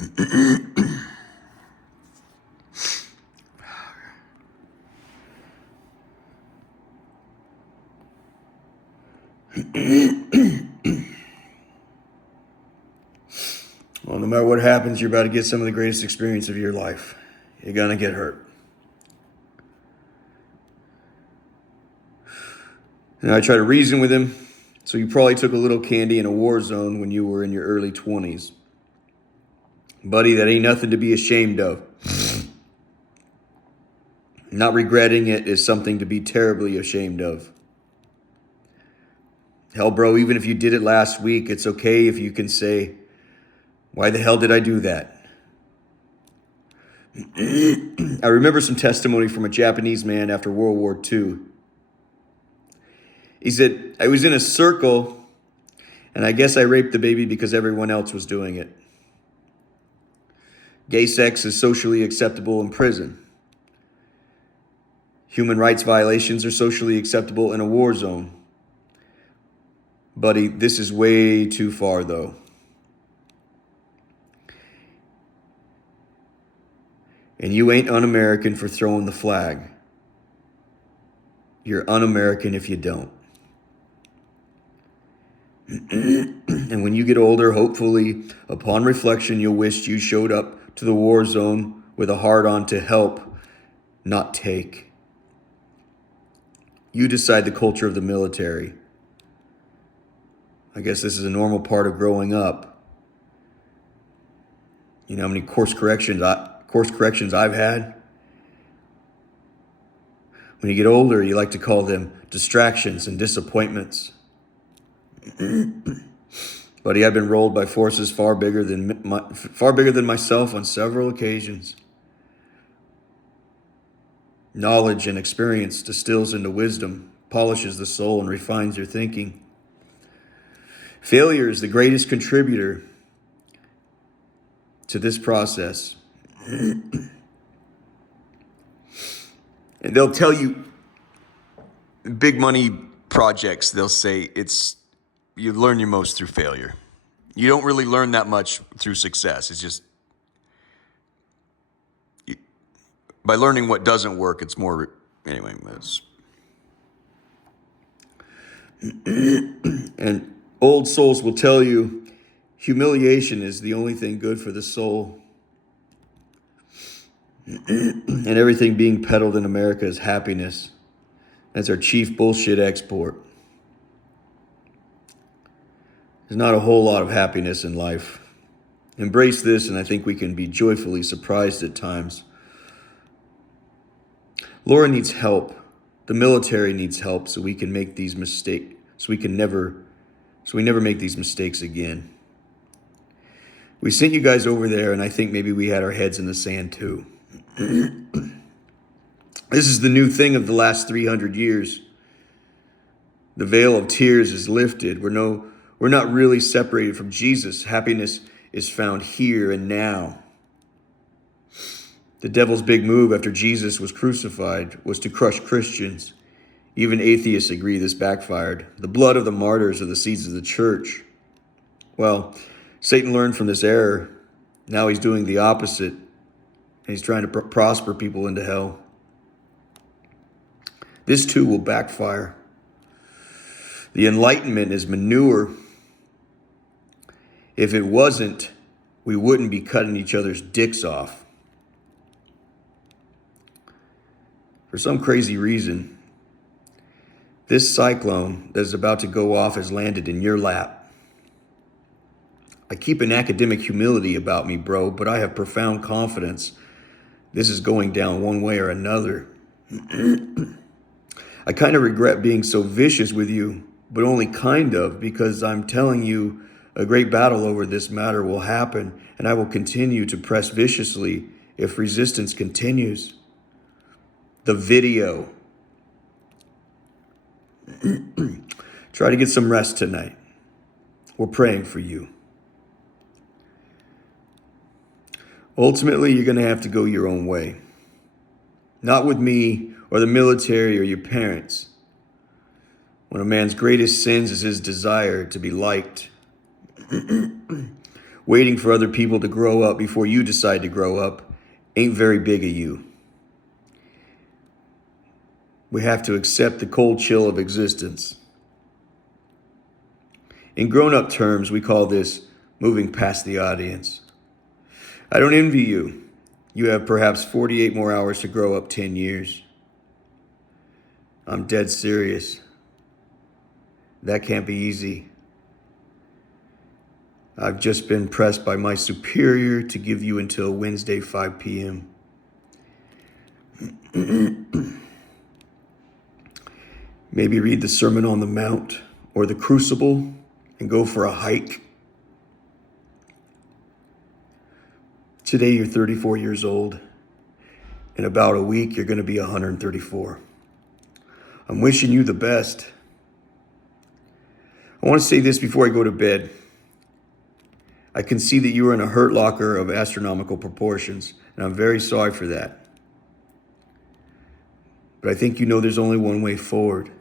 Well, no matter what happens, you're about to get some of the greatest experience of your life. You're going to get hurt. And I try to reason with him. So you probably took a little candy in a war zone when you were in your early 20s. Buddy, that ain't nothing to be ashamed of. Not regretting it is something to be terribly ashamed of. Hell, bro, even if you did it last week, it's okay if you can say, why the hell did I do that? I remember some testimony from a Japanese man after World War II. He said, I was in a circle, and I guess I raped the baby because everyone else was doing it. Gay sex is socially acceptable in prison. Human rights violations are socially acceptable in a war zone. Buddy, this is way too far, though. And you ain't un-American for throwing the flag. You're un-American if you don't. And when you get older, hopefully, upon reflection, you'll wish you showed up to the war zone with a heart-on to help, not take. You decide the culture of the military. I guess this is a normal part of growing up. You know how many course corrections I've had? When you get older, you like to call them distractions and disappointments. Buddy, I've been rolled by forces far bigger than myself on several occasions. Knowledge and experience distills into wisdom, polishes the soul, and refines your thinking. Failure is the greatest contributor to this process. And they'll tell you, big money projects, they'll say you learn your most through failure. You don't really learn that much through success. It's just, by learning what doesn't work, it's more, anyway. And old souls will tell you, humiliation is the only thing good for the soul. And everything being peddled in America is happiness. That's our chief bullshit export. There's not a whole lot of happiness in life. Embrace this, and I think we can be joyfully surprised at times. Laura needs help. The military needs help so we can make these mistakes. So we never make these mistakes again. We sent you guys over there, and I think maybe we had our heads in the sand too. This is the new thing of the last 300 years. The veil of tears is lifted. We're not really separated from Jesus. Happiness is found here and now. The devil's big move after Jesus was crucified was to crush Christians. Even atheists agree this backfired. The blood of the martyrs are the seeds of the church. Well, Satan learned from this error. Now he's doing the opposite. And he's trying to prosper people into hell. This too will backfire. The Enlightenment is manure. If it wasn't, we wouldn't be cutting each other's dicks off. For some crazy reason, this cyclone that is about to go off has landed in your lap. I keep an academic humility about me, bro, but I have profound confidence this is going down one way or another. I kind of regret being so vicious with you, but only kind of, because I'm telling you a great battle over this matter will happen, and I will continue to press viciously if resistance continues. The video. Try to get some rest tonight. We're praying for you. Ultimately, you're going to have to go your own way. Not with me or the military or your parents. One of man's greatest sins is his desire to be liked. waiting for other people to grow up before you decide to grow up ain't very big of you. We have to accept the cold chill of existence. In grown-up terms, we call this moving past the audience. I don't envy you. You have perhaps 48 more hours to grow up 10 years. I'm dead serious. That can't be easy. I've just been pressed by my superior to give you until Wednesday, 5 p.m. Maybe read the Sermon on the Mount or the Crucible and go for a hike. Today you're 34 years old. In about a week, you're going to be 134. I'm wishing you the best. I want to say this before I go to bed. I can see that you are in a hurt locker of astronomical proportions, and I'm very sorry for that. But I think you know there's only one way forward.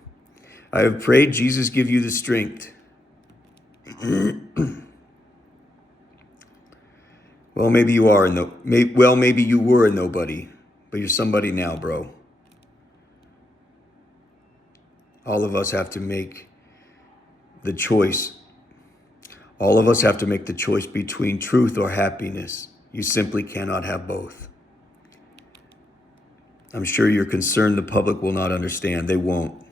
I have prayed Jesus give you the strength. Well, maybe you are maybe you were a nobody, but you're somebody now, bro. All of us have to make the choice. All of us have to make the choice between truth or happiness. You simply cannot have both. I'm sure you're concerned the public will not understand. They won't.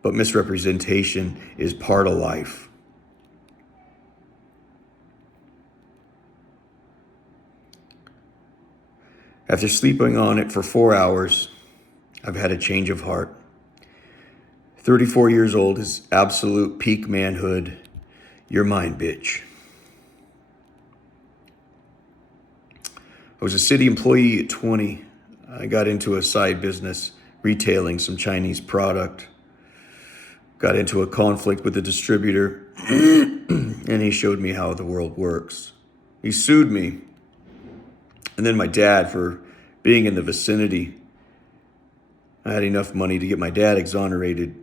But misrepresentation is part of life. After sleeping on it for 4 hours, I've had a change of heart. 34 years old is absolute peak manhood. You're mine, bitch. I was a city employee at 20. I got into a side business, retailing some Chinese product. Got into a conflict with the distributor, and he showed me how the world works. He sued me, and then my dad for being in the vicinity. I had enough money to get my dad exonerated.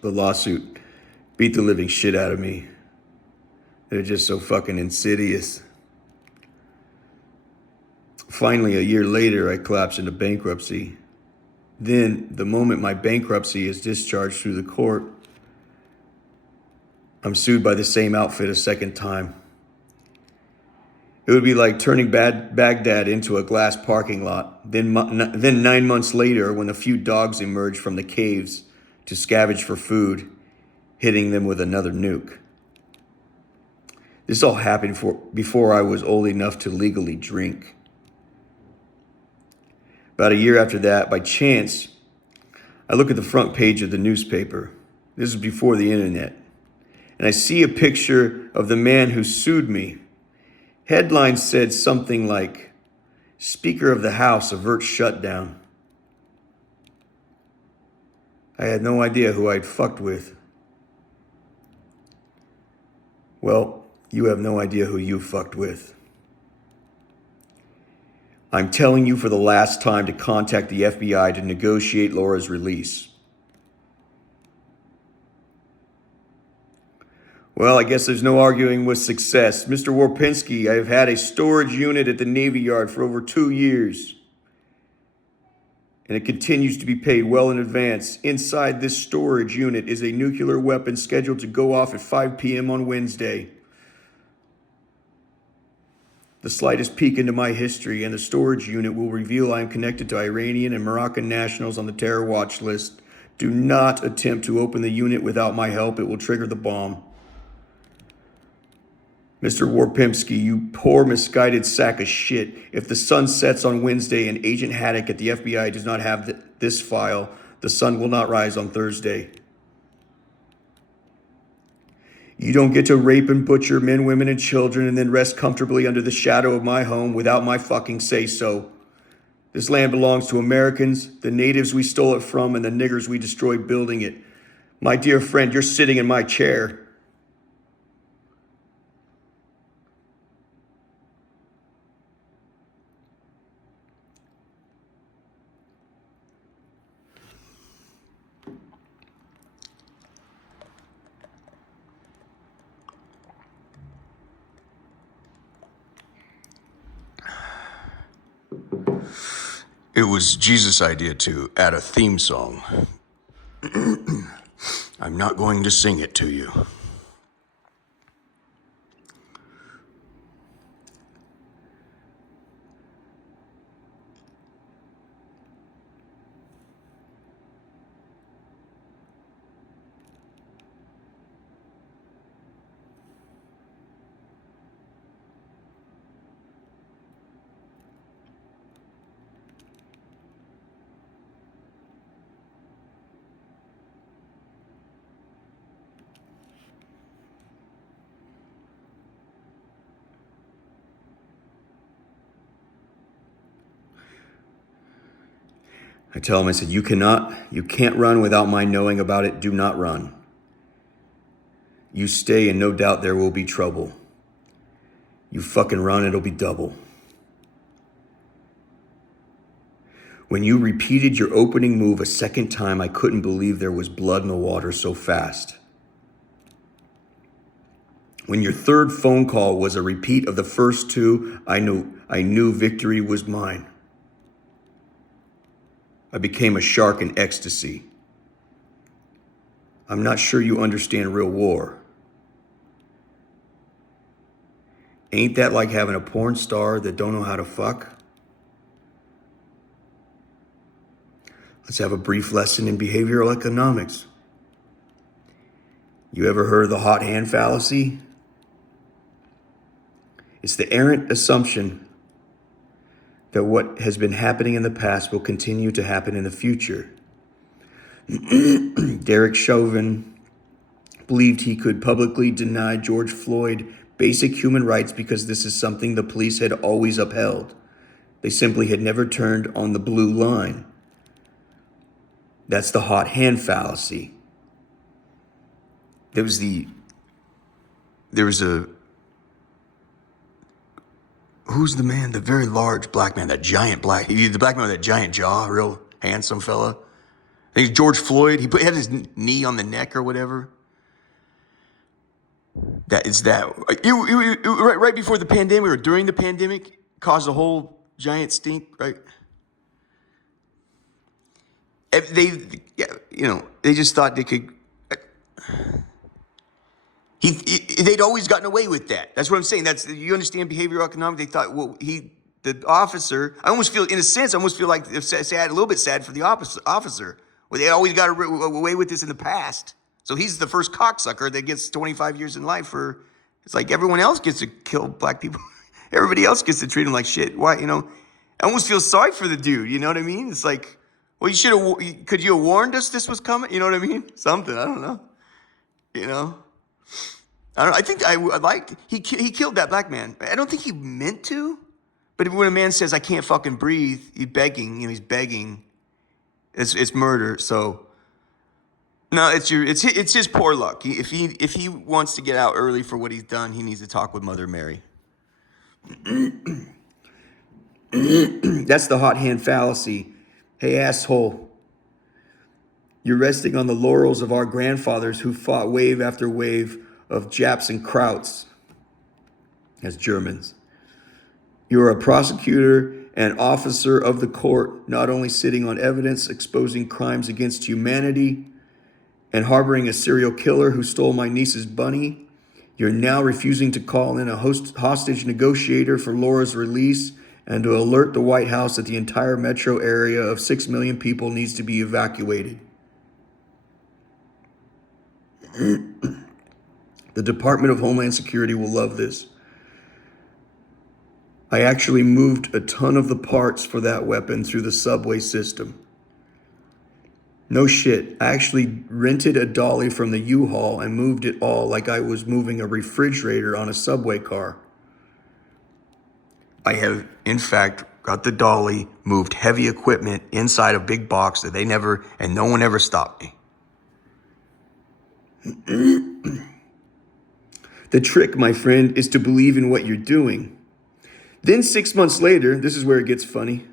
The lawsuit beat the living shit out of me. They're just so fucking insidious. Finally, a year later, I collapsed into bankruptcy. Then, the moment my bankruptcy is discharged through the court, I'm sued by the same outfit a second time. It would be like turning Baghdad into a glass parking lot. Then 9 months later, when a few dogs emerged from the caves to scavenge for food, hitting them with another nuke. This all happened before I was old enough to legally drink. About a year after that, by chance, I look at the front page of the newspaper. This is before the internet. And I see a picture of the man who sued me. Headline said something like, Speaker of the House averts shutdown. I had no idea who I'd fucked with. Well, you have no idea who you fucked with. I'm telling you for the last time to contact the FBI to negotiate Laura's release. Well, I guess there's no arguing with success. Mr. Warpinski, I have had a storage unit at the Navy Yard for over 2 years. And it continues to be paid well in advance. Inside this storage unit is a nuclear weapon scheduled to go off at 5 p.m. on Wednesday. The slightest peek into my history and the storage unit will reveal I am connected to Iranian and Moroccan nationals on the terror watch list. Do not attempt to open the unit without my help. It will trigger the bomb. Mr. Warpinski, you poor misguided sack of shit. If the sun sets on Wednesday and Agent Haddock at the FBI does not have this file, the sun will not rise on Thursday. You don't get to rape and butcher men, women, and children and then rest comfortably under the shadow of my home without my fucking say-so. This land belongs to Americans, the natives we stole it from, and the niggers we destroyed building it. My dear friend, you're sitting in my chair. It was Jesus' idea to add a theme song. I'm not going to sing it to you. I tell him, I said, you can't run without my knowing about it. Do not run. You stay and no doubt there will be trouble. You fucking run, it'll be double. When you repeated your opening move a second time, I couldn't believe there was blood in the water so fast. When your third phone call was a repeat of the first two, I knew victory was mine. I became a shark in ecstasy. I'm not sure you understand real war. Ain't that like having a porn star that don't know how to fuck? Let's have a brief lesson in behavioral economics. You ever heard of the hot hand fallacy? It's the errant assumption that what has been happening in the past will continue to happen in the future. Derek Chauvin believed he could publicly deny George Floyd basic human rights because this is something the police had always upheld. They simply had never turned on the blue line. That's the hot hand fallacy. There was a, who's the man, the very large black man, that giant the black man with that giant jaw, real handsome fella. I think it's George Floyd. He had his knee on the neck or whatever. Right before the pandemic or during the pandemic, caused a whole giant stink, right? They just thought they could. They'd always gotten away with that. That's what I'm saying. You understand behavioral economics. They thought, the officer. I almost feel like sad, a little bit sad for the officer. Well, they always got away with this in the past. So he's the first cocksucker that gets 25 years in life for. It's like everyone else gets to kill black people. Everybody else gets to treat them like shit. Why? I almost feel sorry for the dude. You know what I mean? It's like, well, could you have warned us this was coming? You know what I mean? Something. I don't know. I think he killed that black man. I don't think he meant to, but when a man says, I can't fucking breathe, he's begging, he's begging. It's murder. So no, it's his poor luck. If he wants to get out early for what he's done, he needs to talk with Mother Mary. That's the hot hand fallacy. Hey, asshole. You're resting on the laurels of our grandfathers who fought wave after wave of Japs and Krauts as Germans. You are a prosecutor and officer of the court, not only sitting on evidence exposing crimes against humanity and harboring a serial killer who stole my niece's bunny, you're now refusing to call in a hostage negotiator for Laura's release and to alert the White House that the entire metro area of 6 million people needs to be evacuated. The Department of Homeland Security will love this. I actually moved a ton of the parts for that weapon through the subway system. No shit, I actually rented a dolly from the U-Haul and moved it all like I was moving a refrigerator on a subway car. I have, in fact, got the dolly, moved heavy equipment inside a big box that and no one ever stopped me. The trick, my friend, is to believe in what you're doing. Then 6 months later, this is where it gets funny.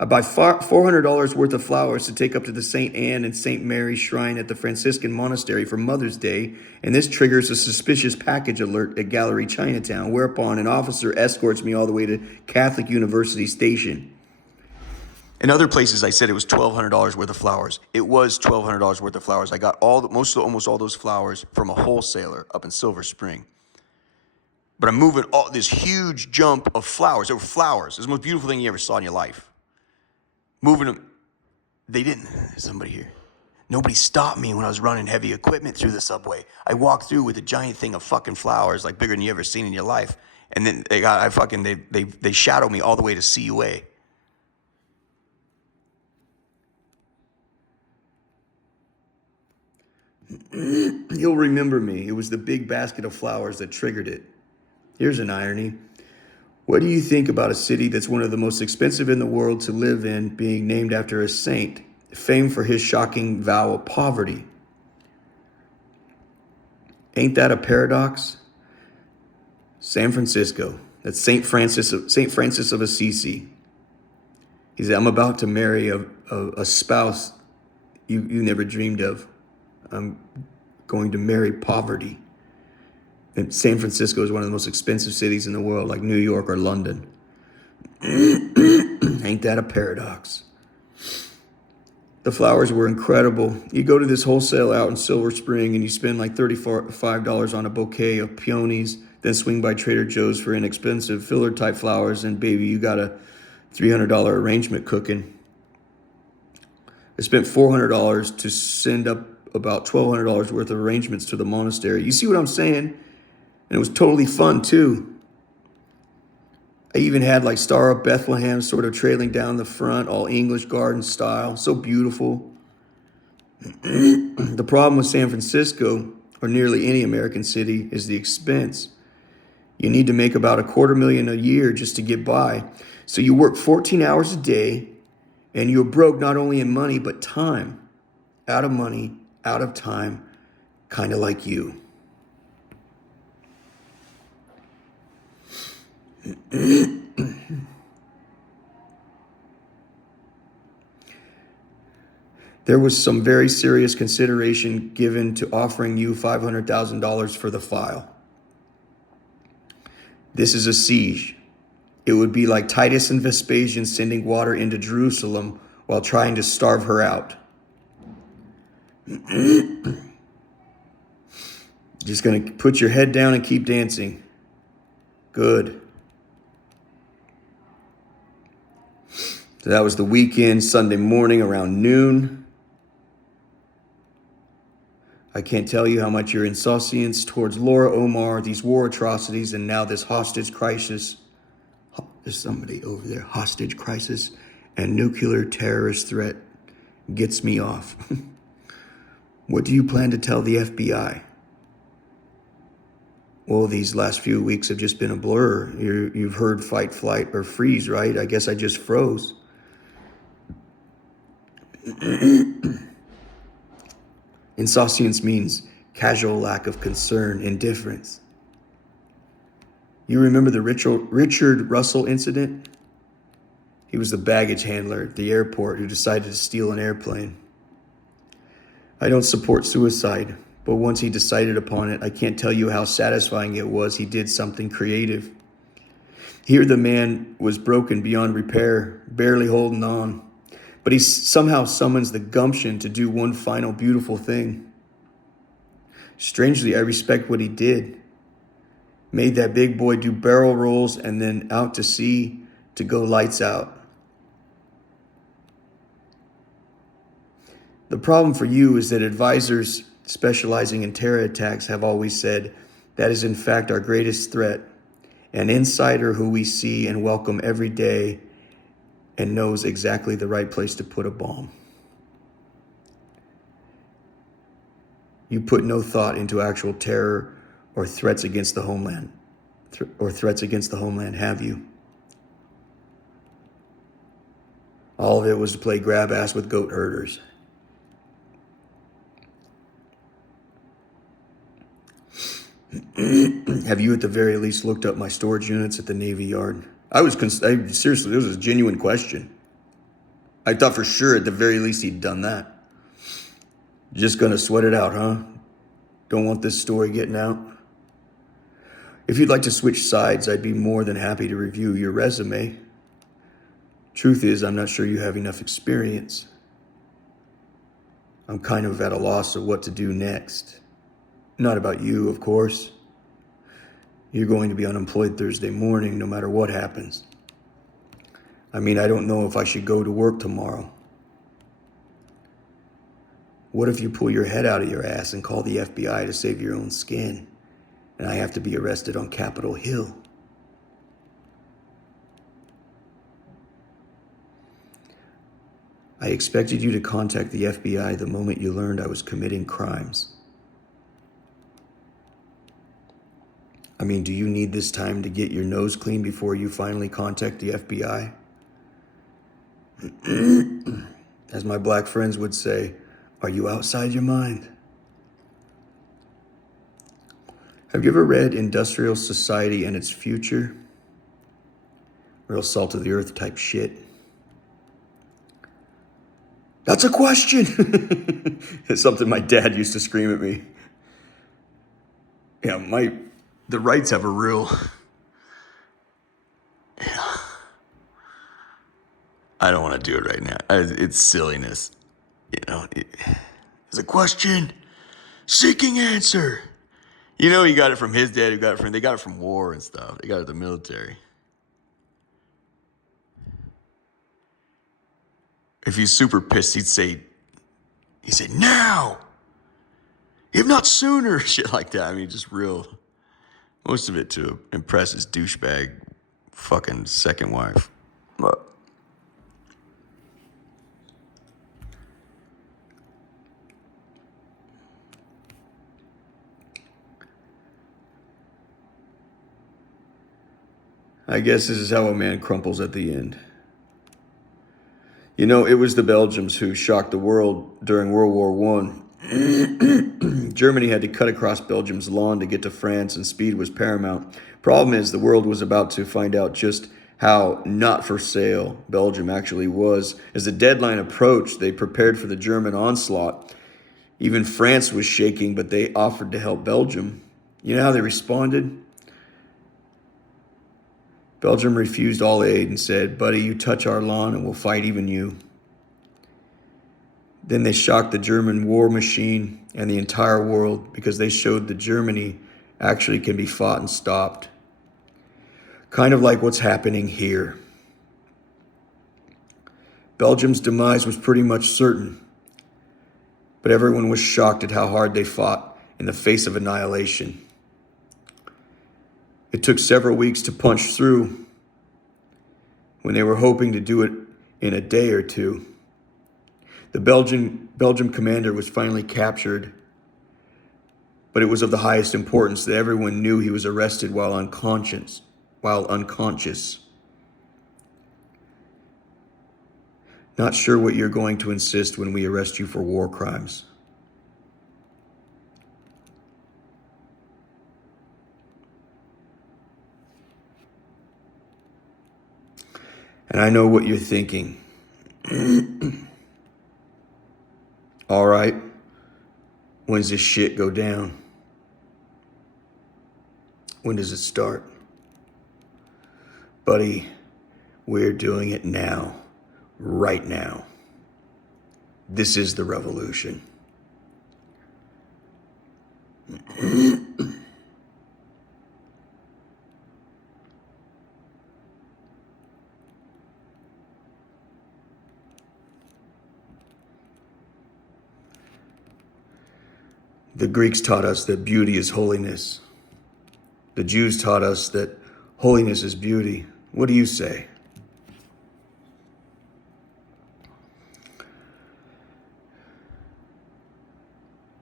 I buy $400 worth of flowers to take up to the St. Anne and St. Mary shrine at the Franciscan Monastery for Mother's Day, and this triggers a suspicious package alert at Gallery Chinatown, whereupon an officer escorts me all the way to Catholic University Station. In other places, I said it was $1,200 worth of flowers. It was $1,200 worth of flowers. I got almost all those flowers from a wholesaler up in Silver Spring. But I'm moving this huge jump of flowers. They were flowers. It's the most beautiful thing you ever saw in your life. Moving them. They didn't. There's somebody here. Nobody stopped me when I was running heavy equipment through the subway. I walked through with a giant thing of fucking flowers, like bigger than you ever seen in your life. And then they shadowed me all the way to CUA. You'll remember me. It was the big basket of flowers that triggered it. Here's an irony. What do you think about a city that's one of the most expensive in the world to live in being named after a saint, famed for his shocking vow of poverty? Ain't that a paradox? San Francisco. That's Saint Francis of Assisi. He said, I'm about to marry a spouse you never dreamed of. I'm going to marry poverty. And San Francisco is one of the most expensive cities in the world, like New York or London. Ain't that a paradox? The flowers were incredible. You go to this wholesale out in Silver Spring and you spend like $35 on a bouquet of peonies, then swing by Trader Joe's for inexpensive filler type flowers, and baby, you got a $300 arrangement cooking. I spent $400 to send up about $1,200 worth of arrangements to the monastery. You see what I'm saying? And it was totally fun too. I even had like Star of Bethlehem sort of trailing down the front, all English garden style. So beautiful. The problem with San Francisco, or nearly any American city, is the expense. You need to make about $250,000 a year just to get by. So you work 14 hours a day and you're broke not only in money, but time. Out of money, out of time, kind of like you. There was some very serious consideration given to offering you $500,000 for the file. This is a siege. It would be like Titus and Vespasian sending water into Jerusalem while trying to starve her out. Just going to put your head down and keep dancing. Good. So that was the weekend, Sunday morning around noon. I can't tell you how much your insouciance towards Laura Omar, these war atrocities, and now this hostage crisis. There's somebody over there. Hostage crisis and nuclear terrorist threat gets me off. What do you plan to tell the FBI? Well, these last few weeks have just been a blur. You've heard fight, flight, or freeze, right? I guess I just froze. Insouciance means casual lack of concern, indifference. You remember the Richard Russell incident? He was the baggage handler at the airport who decided to steal an airplane. I don't support suicide, but once he decided upon it, I can't tell you how satisfying it was. He did something creative. Here the man was broken beyond repair, barely holding on. But he somehow summons the gumption to do one final beautiful thing. Strangely, I respect what he did. Made that big boy do barrel rolls and then out to sea to go lights out. The problem for you is that advisors specializing in terror attacks have always said that is in fact our greatest threat, an insider who we see and welcome every day and knows exactly the right place to put a bomb. You put no thought into actual terror or threats against the homeland, have you? All of it was to play grab ass with goat herders. Have you at the very least looked up my storage units at the Navy Yard? Seriously, this was a genuine question. I thought for sure at the very least he'd done that. Just gonna sweat it out, huh? Don't want this story getting out? If you'd like to switch sides, I'd be more than happy to review your resume. Truth is, I'm not sure you have enough experience. I'm kind of at a loss of what to do next. Not about you, of course. You're going to be unemployed Thursday morning, no matter what happens. I mean, I don't know if I should go to work tomorrow. What if you pull your head out of your ass and call the FBI to save your own skin, and I have to be arrested on Capitol Hill? I expected you to contact the FBI the moment you learned I was committing crimes. I mean, do you need this time to get your nose clean before you finally contact the FBI? As my black friends would say, are you outside your mind? Have you ever read Industrial Society and Its Future? Real salt of the earth type shit. That's a question. It's something my dad used to scream at me. Yeah, the rights have a real... Yeah. I don't want to do it right now. It's silliness. It's a question seeking answer. He got it from his dad, they got it from war and stuff. They got it in the military. If he's super pissed, he'd say, now, if not sooner, shit like that. I mean, just real, most of it to impress his douchebag fucking second wife. But I guess this is how a man crumples at the end. It was the Belgians who shocked the world during World War I. Germany had to cut across Belgium's lawn to get to France, and speed was paramount. Problem is, the world was about to find out just how not for sale Belgium actually was. As the deadline approached, they prepared for the German onslaught. Even France was shaking, but they offered to help Belgium. You know how they responded? Belgium refused all aid and said, buddy, you touch our lawn and we'll fight even you. Then they shocked the German war machine and the entire world because they showed that Germany actually can be fought and stopped. Kind of like what's happening here. Belgium's demise was pretty much certain, but everyone was shocked at how hard they fought in the face of annihilation. It took several weeks to punch through when they were hoping to do it in a day or two. The Belgium commander was finally captured, but it was of the highest importance that everyone knew he was arrested while unconscious. Not sure what you're going to insist when we arrest you for war crimes. And I know what you're thinking. All right, when's this shit go down? When does it start? Buddy, we're doing it now, right now. This is the revolution. The Greeks taught us that beauty is holiness. The Jews taught us that holiness is beauty. What do you say?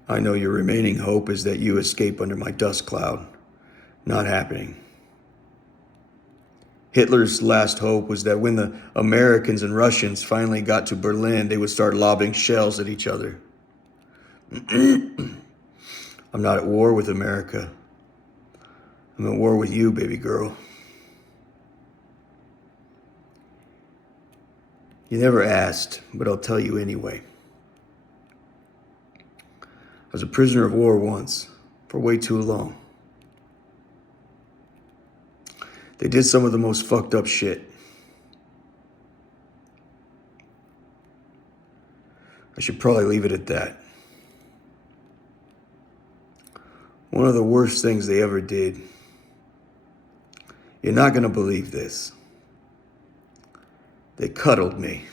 I know your remaining hope is that you escape under my dust cloud. Not happening. Hitler's last hope was that when the Americans and Russians finally got to Berlin, they would start lobbing shells at each other. I'm not at war with America. I'm at war with you, baby girl. You never asked, but I'll tell you anyway. I was a prisoner of war once, for way too long. They did some of the most fucked up shit. I should probably leave it at that. One of the worst things they ever did. You're not going to believe this. They cuddled me.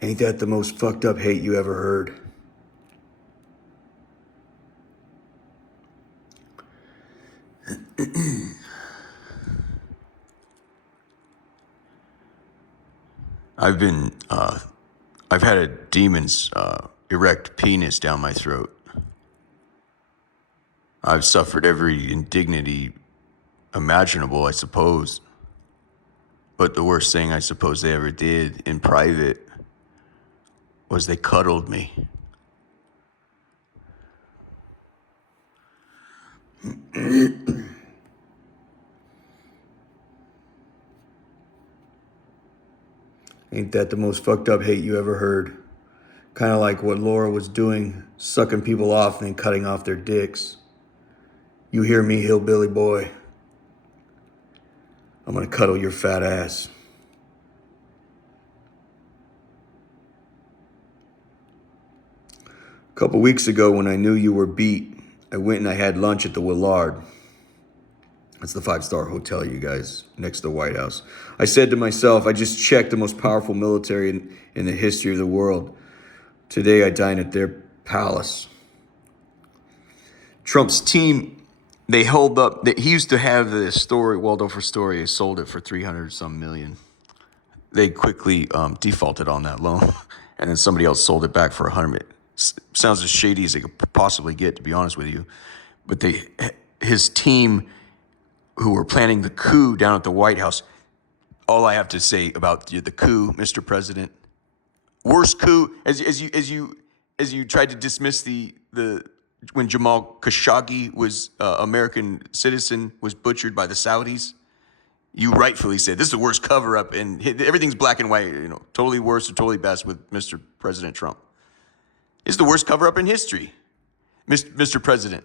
Ain't that the most fucked up hate you ever heard? I've had a demon's erect penis down my throat. I've suffered every indignity imaginable, I suppose. But the worst thing I suppose they ever did in private was they cuddled me. Ain't that the most fucked up hate you ever heard? Kind of like what Laura was doing, sucking people off and then cutting off their dicks. You hear me, hillbilly boy? I'm gonna cuddle your fat ass. A couple weeks ago, when I knew you were beat, I went and I had lunch at the Willard. That's the 5-star hotel, you guys, next to the White House. I said to myself, I just checked the most powerful military in the history of the world. Today I dine at their palace. Trump's team, they held up, he used to have the Astoria, Waldorf Astoria, sold it for 300 some million. They quickly defaulted on that loan, and then somebody else sold it back for 100. Sounds as shady as they could possibly get, to be honest with you. But his team, who were planning the coup down at the White House, all I have to say about the coup, Mr. President, worst coup, as you tried to dismiss the when Jamal Khashoggi was American citizen was butchered by the Saudis. You rightfully said this is the worst cover up, and everything's black and white. Totally worst or totally best with Mr. President Trump. It's the worst cover up in history, Mr. President.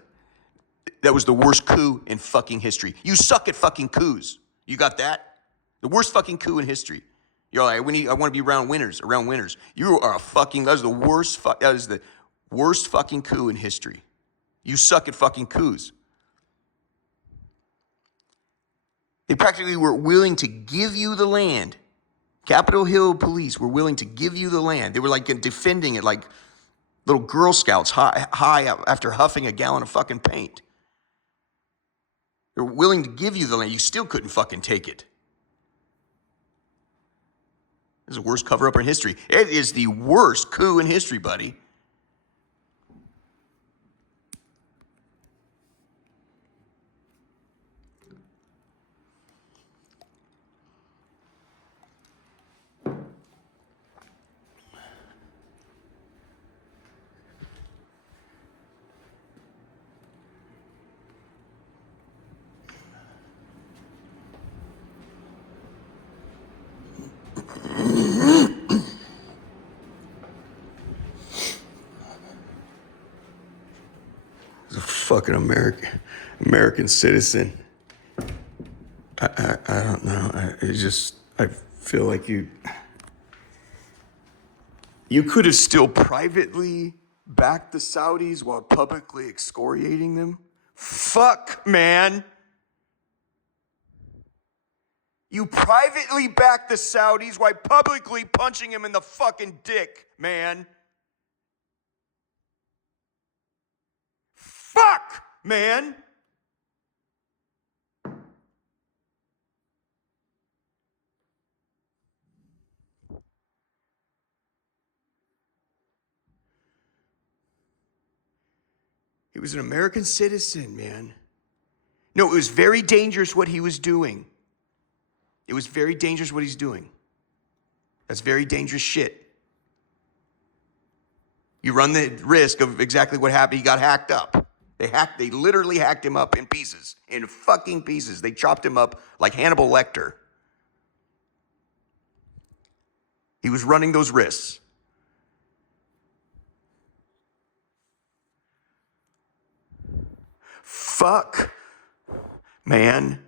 That was the worst coup in fucking history. You suck at fucking coups. You got that? The worst fucking coup in history. You're like, I want to be around winners. You are a fucking, that is the worst fucking coup in history. You suck at fucking coups. They practically were willing to give you the land. Capitol Hill police were willing to give you the land. They were like defending it like little Girl Scouts high after huffing a gallon of fucking paint. They were willing to give you the land. You still couldn't fucking take it. This is the worst cover-up in history. It is the worst coup in history, buddy. As a fucking American citizen. I don't know. I feel like you could have still privately backed the Saudis while publicly excoriating them. Fuck, man. You privately backed the Saudis while publicly punching him in the fucking dick, man. Fuck, man. He was an American citizen, man. No, it was very dangerous what he was doing. It was very dangerous what he's doing. That's very dangerous shit. You run the risk of exactly what happened. He got hacked up. They literally hacked him up in pieces, in fucking pieces. They chopped him up like Hannibal Lecter. He was running those risks. Fuck, man.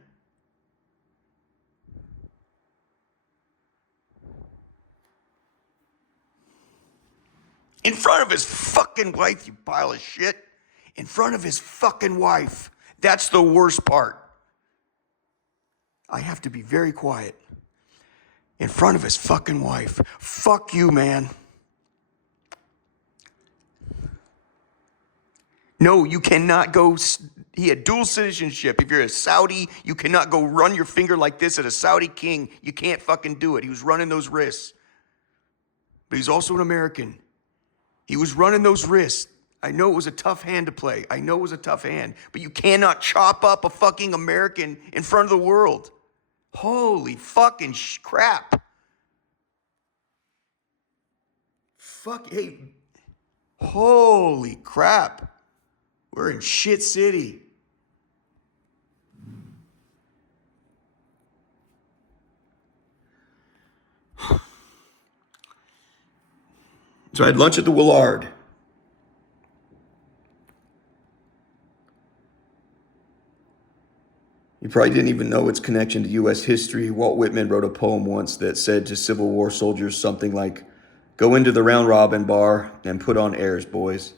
front of his fucking wife, you pile of shit. In front of his fucking wife. That's the worst part. I have to be very quiet. In front of his fucking wife. Fuck you, man. No, you cannot go. He had dual citizenship. If you're a Saudi, you cannot go run your finger like this at a Saudi king. You can't fucking do it. He was running those risks. But he's also an American. He was running those risks. I know it was a tough hand to play. I know it was a tough hand. But you cannot chop up a fucking American in front of the world. Holy fucking crap. Fuck, hey. Holy crap. We're in shit city. So I had lunch at the Willard. You probably didn't even know its connection to U.S. history. Walt Whitman wrote a poem once that said to Civil War soldiers something like, "Go into the round robin bar and put on airs, boys."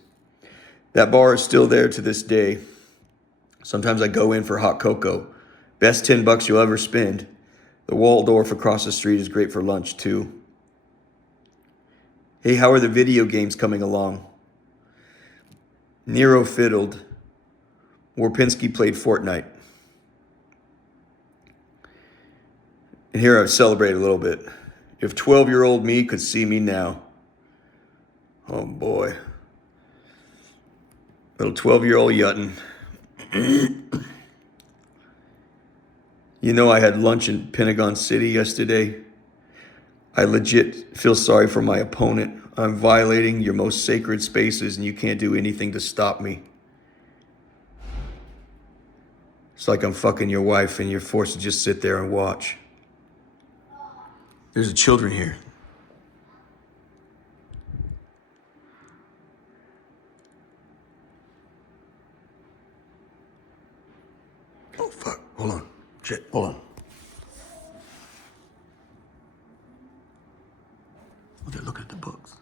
That bar is still there to this day. Sometimes I go in for hot cocoa. Best $10 you'll ever spend. The Waldorf across the street is great for lunch too. Hey, how are the video games coming along? Nero fiddled. Warpinski played Fortnite. And here I celebrate a little bit. If 12-year-old me could see me now. Oh boy. Little 12-year-old Yutton. You know, I had lunch in Pentagon City yesterday. I legit feel sorry for my opponent. I'm violating your most sacred spaces and you can't do anything to stop me. It's like I'm fucking your wife and you're forced to just sit there and watch. There's children here. Oh, fuck. Hold on. Shit. Hold on. Oh, they're looking at the books.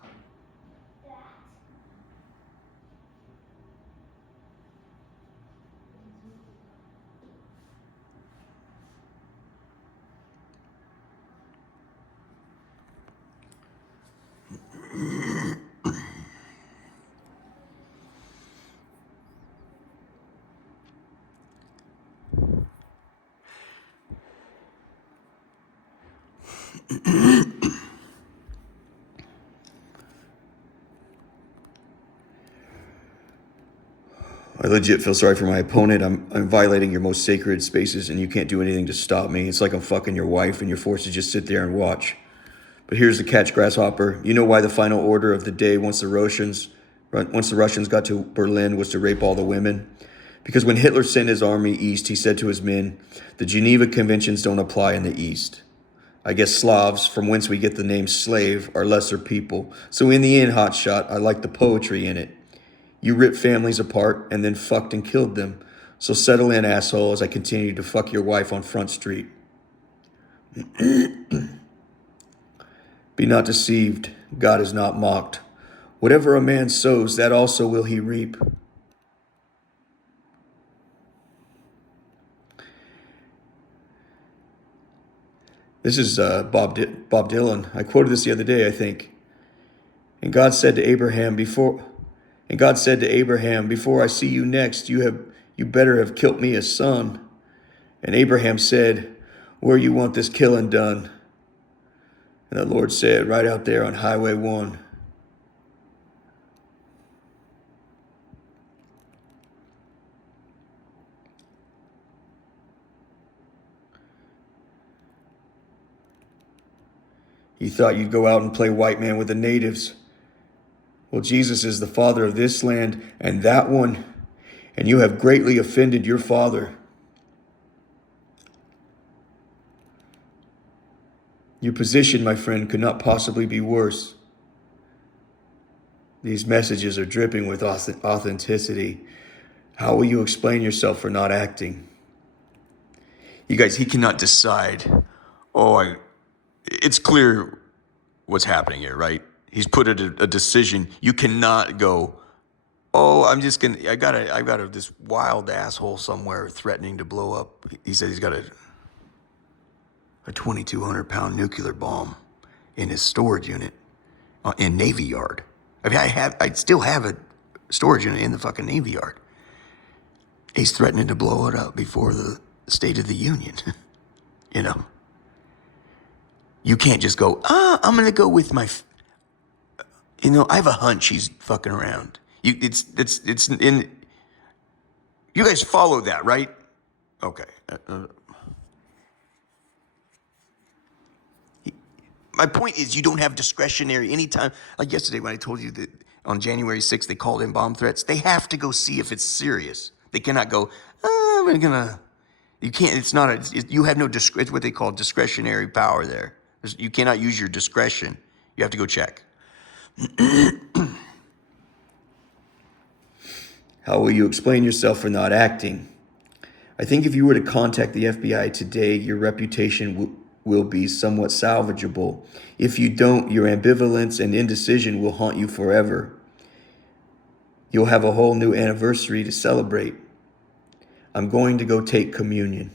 I legit feel sorry for my opponent. I'm violating your most sacred spaces and you can't do anything to stop me. It's like I'm fucking your wife and you're forced to just sit there and watch. But here's the catch, Grasshopper. You know why the final order of the day once the Russians got to Berlin was to rape all the women? Because when Hitler sent his army east, he said to his men, the Geneva Conventions don't apply in the East. I guess Slavs, from whence we get the name slave, are lesser people. So in the end, hotshot, I like the poetry in it. You ripped families apart and then fucked and killed them. So settle in, asshole, as I continue to fuck your wife on Front Street. Be not deceived. God is not mocked. Whatever a man sows, that also will he reap. This is Bob Dylan. I quoted this the other day, I think. And God said to Abraham, before I see you next, you better have killed me a son. And Abraham said, where you want this killing done? And the Lord said, right out there on Highway 1. You thought you'd go out and play white man with the natives. Well, Jesus is the father of this land and that one, and you have greatly offended your father. Your position, my friend, could not possibly be worse. These messages are dripping with authenticity. How will you explain yourself for not acting? You guys, he cannot decide. It's clear what's happening here, right? He's put a decision. You cannot go, oh, I got this wild asshole somewhere threatening to blow up. He said he's got a 2,200-pound nuclear bomb in his storage unit in Navy Yard. I mean, I still have a storage unit in the fucking Navy Yard. He's threatening to blow it up before the State of the Union. You know, you can't just go, I'm going to go with my, I have a hunch he's fucking around. It's in, you guys follow that, right? Okay. My point is you don't have discretionary anytime. Like yesterday when I told you that on January 6th they called in bomb threats, they have to go see if it's serious. They cannot go, we're gonna, you can't, it's not, you have no, it's what they call discretionary power there. You cannot use your discretion. You have to go check. How will you explain yourself for not acting? I think if you were to contact the FBI today, your reputation will be somewhat salvageable. If you don't, your ambivalence and indecision will haunt you forever. You'll have a whole new anniversary to celebrate. I'm going to go take communion.